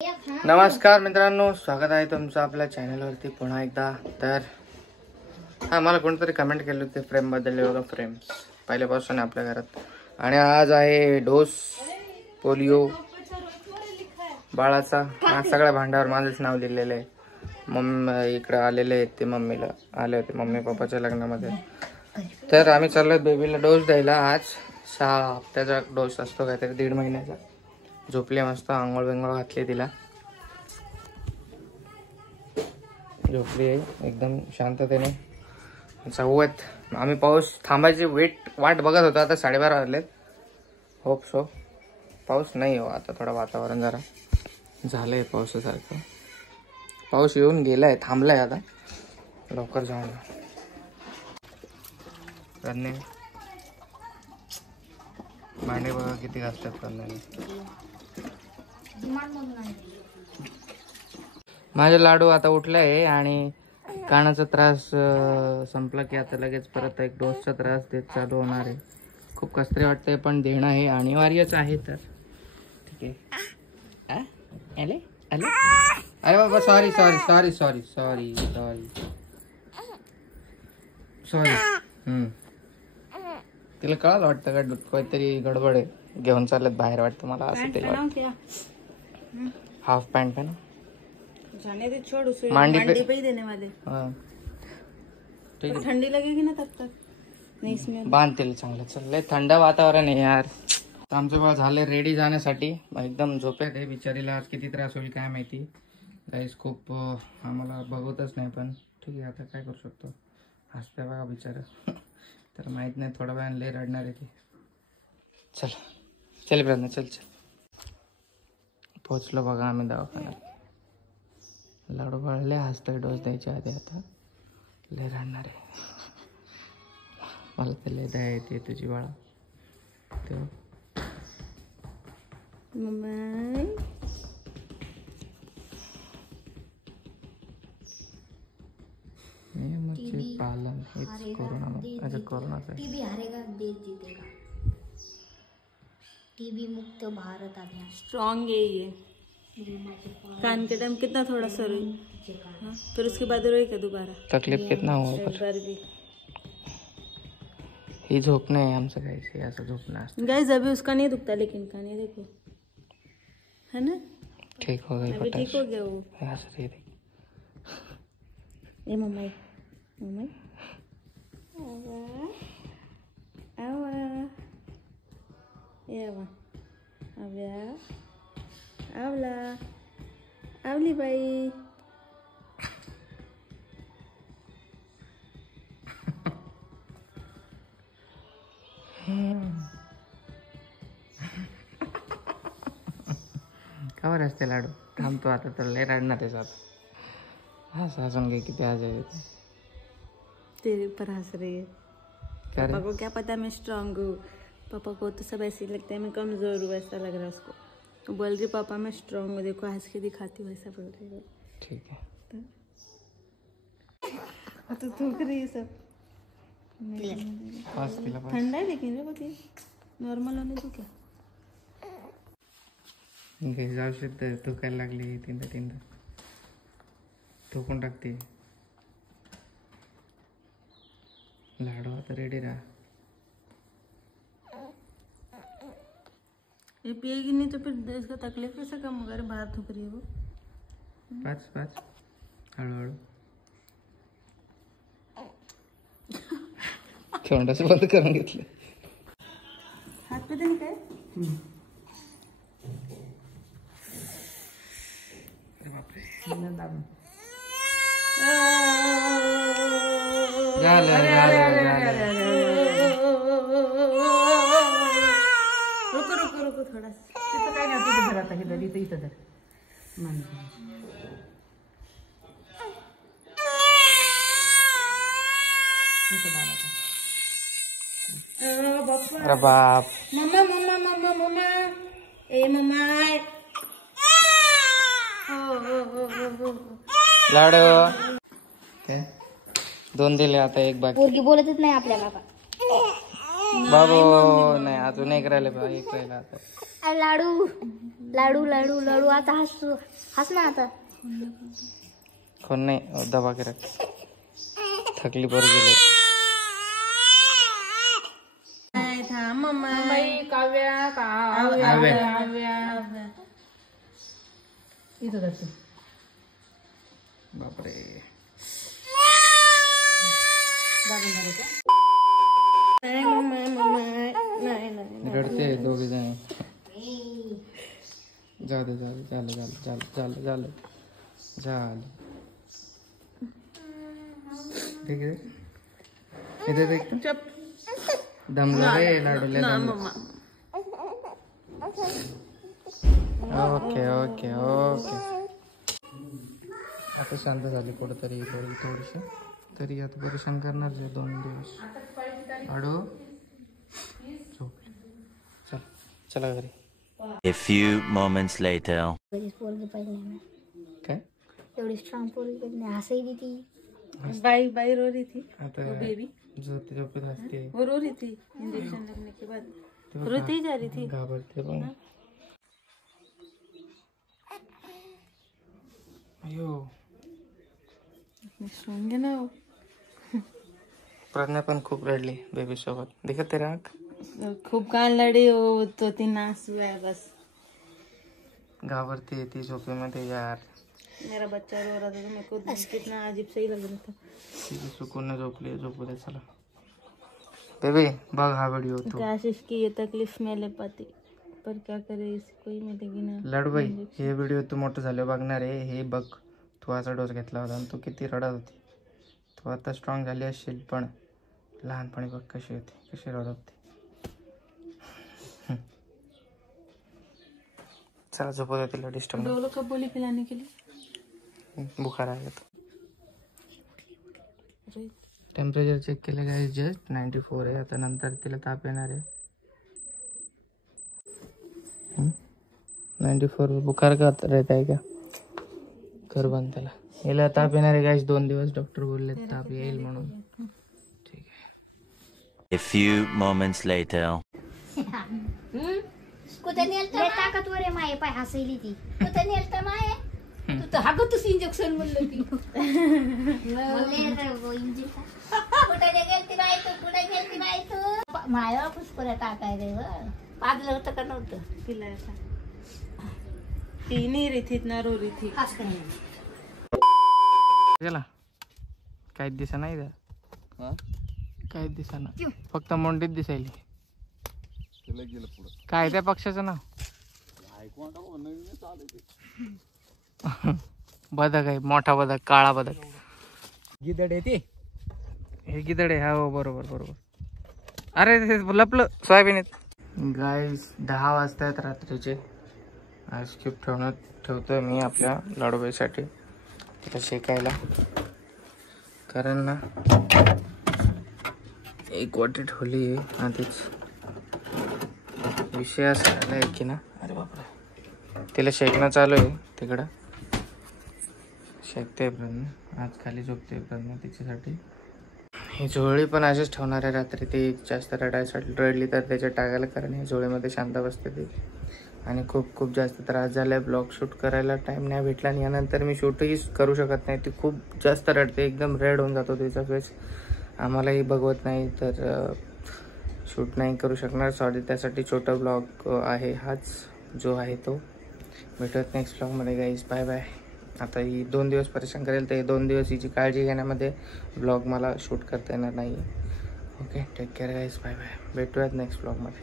नमस्कार मित्रांनो, स्वागत आहे तुमचं आपल्या चॅनलवरती पुन्हा एकदा. तर मला कोणतरी कमेंट केली होती फ्रेम बद्दल. बघा, फ्रेम्स पहिल्यापासून आपल्या घरात. आणि आज आहे डोस पोलिओ बाळाचा. आज सगळ्या भांड्यावर माझंच नाव लिहिलेलं आहे. मम्मी इकडे आलेले आहेत, ते मम्मीला आले होते मम्मी पप्पाच्या लग्नामध्ये. तर आम्ही चाललो बेबीला डोस द्यायला. आज 6 हप्त्याचा डोस असतो, काहीतरी 1.5 महिन्याचा. झोपली मस्त, आंघोळ बिंघोळ घातली तिला, झोपली आहे एकदम शांततेने. चौवत आम्ही पाऊस थांबायची वाट बघत होतो. आता 12:30 वाजलेत. होप सो पाऊस नाही हो आता. थोडं वातावरण जरा झालंय पावसासारखं. पाऊस येऊन गेलाय, थांबलाय आता. लवकर जाऊन करणे. भांडे बघा किती घासतात करण्याने. माझे लाडू आता उठले आहे आणि कानाचा त्रास संपला की आता लगेच परत एक डोसचा त्रास देत चालू होणार आहे. खूप कसतरी वाटतंय, पण देणं हे अनिवार्यच आहे. तर ठीक आहे. आले आले. अरे बाबा, sorry sorry sorry sorry sorry sorry sorry. तिला कळालं वाटतं का काहीतरी गडबड आहे, घेऊन चालत बाहेर वाटतं मला असं ते वाटतं. हाफ पॅन्ट पे ना जाने दे, छोड़ उसे. मांडी पे ही देने वाले. हाँ ठीक है. ठंडी लगेगी ना तब तक. नहीं इसमें बांध तिला चांगलं. चाललंय थंड वातावरण आहे यार. आमचं बाळ झाले रेडी जाण्यासाठी. एकदम झोपेत आहे बिचारीला. आज किती त्रास होईल काय माहिती. गाईस खूप आम्हाला बघवतच नाही, पण ठीक आहे आता काय करू शकतो. हसते बघा बिचारा. तर माहित नाही, थोडा वेळाने लय रडणार आहे ती. चल चल प्रज्ञा, चल चल. पोहोचलो बघा आम्ही दवाखान्यात. लाडू बाळ लय हसतंय डोस द्यायच्या आधी. आता लय रडणार आहे. मला तर लय दया येते तुझी बाळा. तेव्हा मम्मी नियमाचे पालन हेच कोरोनाचं. टीबी हारेगा, देश जीतेगा. टीबी मुक्त भारत अभियान स्ट्रॉन्ग है ये. कान के टाइम कितना थोड़ा सा रोई, फिर उसके बाद रोई क्या दोबारा. तकलीफ कितना हुआ एक पर बार भी. ही झोपणं आहे आमचं काही असं झोपणं असतं. गाइस अभी उसका नहीं दुखता, लेकिन कान ये देखो है ना, ठीक हो गई. अभी ठीक हो गया वो. असं ते ये मम्मी मम्मी आवा आवा ये आवा आव्या आवला आवली बाई. कवर असते लाडू. थांबतो आता, तर लय रडणार आहे आता. हसून घे किती आज आहे. तेरे ऊपर हंस रही है. क्या रे? पापा को क्या पता मैं स्ट्रांग हूँ. पापा को तो सब ऐसे ही लगता है मैं कमजोर हूँ, ऐसा लग रहा है उसको. वो बोल रही पापा मैं स्ट्रांग हूँ, देखो हंस के दिखाती हूँ, ऐसा बोल रही है. ठीक है. तो थूक रही है सब. पास तिला पास. ठंडा है लेकिन रे बहुत नॉर्मल होने तो क्या. जाऊ शकते. थुकायला लागली तीनदा थुकून टाकते. लाडू आता रेडी राहा. ये पिएगी नहीं तो फिर इसका तकलीफ कैसे कम होगा. बाहर थूक रही है वो. पाच हळूहळू. तोंडाचं बंद करून घेतलं. हाथ पे देने काय. रुको रुको रुको थोड़ा. तिथं काय नाही, तिथं धर आता. इथं धर. अरे बाप. मम्मा मम्मा मम्मा मम्मा ए मम्मा. लाडू 2 दिले, आता 1 बाकी. पोरगी बोलतच नाही आपल्याला. बाबू नाही, अजून 1 राहिले. 1 राहिला आता. लाडू लाडू लाडू लाडू आता हस ना आता. कोण नाही दबा के रख थकली बरं गेले. बापरे रडते दोघे जण. जाऊ दे झालं झालं झालं झालं झालं झालं. ठीक आहे इथे देख दमलं रे लाडूला दमलं. ओके ओके ओके आता शांत झाली कुठंतरी थोडीशी तरी आता परेशान करणार जे 2 दिवस. लाडू झोपले. चल चला घरी. A few moments later. पोरगी पाहिजे नाही काय एवढी स्ट्रॉंग पोरगी पाहिजे नाही. हसायली ती. बाई बाई रो रही थी आता बेबी, झोपते झोपत असते. वो रो रही थी इंजेक्शन लगने के बाद रोती ही जा रही थी. घाबरते पण. अयो सोंगे ना वो. प्रज्ञा पण खूप रडली बेबी सोबत. दिखत तेरा आँख खूप कान लड़ी हो तो 3 आंसू है बस. घाबरते ती झोपेमध्ये यार. मेरा बच्चा रो रहा था तो मेरे को कितना अजीब सही लग रहा था. तिची सुकून झोपली. झोपू दे चला. बेबी बघ हा व्हिडिओ तू. आशीष की ये तकलीफ में ले पाती पर क्या करे इसको ही मिलेगी ना. लाडूबाई हे व्हिडिओ तू मोठं झालं बघणार आहे. हे बघ तू असा डोस घेतला होता आणि तू किती रडत होती. तू आता स्ट्रॉंग झाली असशील पण लहानपणी बघ कशी होती कशी रडत होती. चला झोपत होती तिला डिस्टर्ब. डोलो कब बोली पिलाने के लिए. बुखार आहे. टेम्परेचर चेक केलं काय जस्ट 94 आहे. आता नंतर तिला ताप येणार आहे. 94 बुखार का रहता है क्या. कर बंद त्याला. याला ताप येणार आहे गाइस 2 दिवस. डॉक्टर बोलले ताप येईल म्हणून. ठीक आहे. A few moments later. कुठे नेलतं ताकद वर माये पाय हसायली ती. कुठे नेलतं माये तू तर हागतच इंजेक्शन म्हणलं ती. इंजेक्शन कुठे गेलती बाई तू कुठे गेलती बाई तू. माया पुष्कळ टाकाय रे. पाजलं होतं का नव्हतं पिलाया था. पी नहीं रही थी इतना रो रही थी. खास काही गेला काहीच दिसा नाही द्या. काहीच दिसा ना फक्त मोंडीत दिसायली. काय त्या पक्षाचं नाव बदक आहे. मोठा बदक काळा बदक. गिदड आहे ते. हे गिदड आहे. हा हो बरोबर बरोबर. अरे ते लपलं सोयाबीन. गाईस 10 वाजतायत रात्रीचे. आईस्क्यूब ठेवतोय मी आपल्या लाडूबाईसाठी तिला शेकायला. कारण ना 1 वाटी ठेवली आहे आधीच. विषय असा आलाय की ना. अरे बापरे तिला शेकणं चालू आहे तिकडं. शेकते प्रज्ञा. आज खाली झोपते प्रज्ञा तिच्यासाठी. ही झोळी पण अशीच ठेवणार आहे रात्री. ती जास्त रडायसाठी रडली तर त्याच्या टाकायला. कारण ही झोळीमध्ये शांत बसते ती. आणि खूप खूप जास्त त्रास झाला आहे. ब्लॉग शूट करायला टाईम नाही भेटला आणि यानंतर मी शूटही करू शकत नाही. ती खूप जास्त रडते. एकदम रेड होऊन जातो तिचा फेस. आम्हालाही बघवत नाही तर शूट नाही करू शकणार. सॉरी त्यासाठी छोटा ब्लॉग आहे हाच जो आहे तो. भेटत नेक्स्ट ब्लॉगमध्ये गाईज. Bye bye. आता ही 2 दिवस परेशान करेल तर हे 2 दिवस हिची काळजी घेण्यामध्ये ब्लॉग मला शूट करता येणार नाही. Okay take care guys. Bye bye. भेटूयात नेक्स्ट ब्लॉगमध्ये.